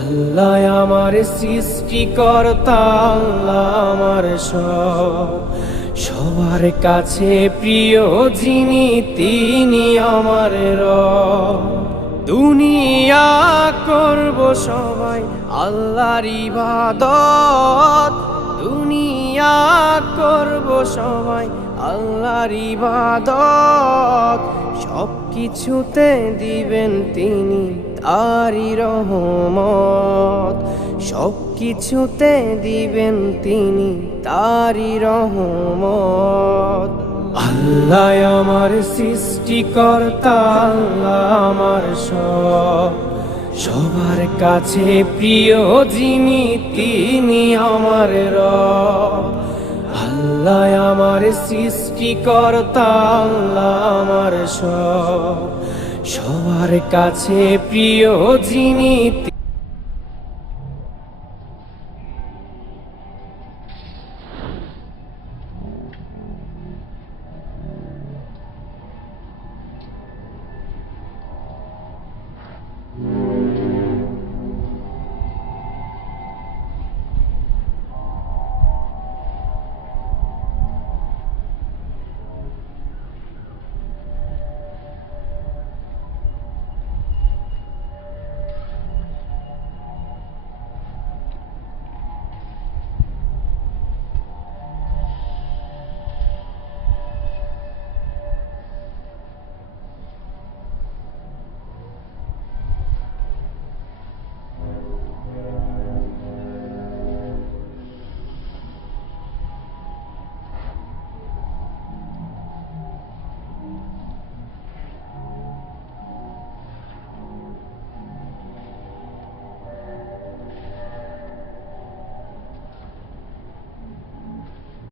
আল্লাহ আমার সৃষ্টিকর্তা, আল্লাহ আমার সব, সবার কাছে প্রিয় যিনি তিনি আমার রব। দুনিয়া করব সবাই আল্লাহর ইবাদত, দুনিয়া করব সবাই আল্লাহর ইবাদত, সব কিছুতে দিবেন তিনি তারি রহমত, সব কিছুতে দিবেন তিনি তারি রহমত। আল্লাহ আমার সৃষ্টিকর্তা, আল্লাহ আমার সব, সবার কাছে প্রিয় যিনি তিনি আমার রব। আল্লাহ আমার সৃষ্টিকর্তা, আল্লাহ আমার সব, সবার কাছে প্রিয় যিনি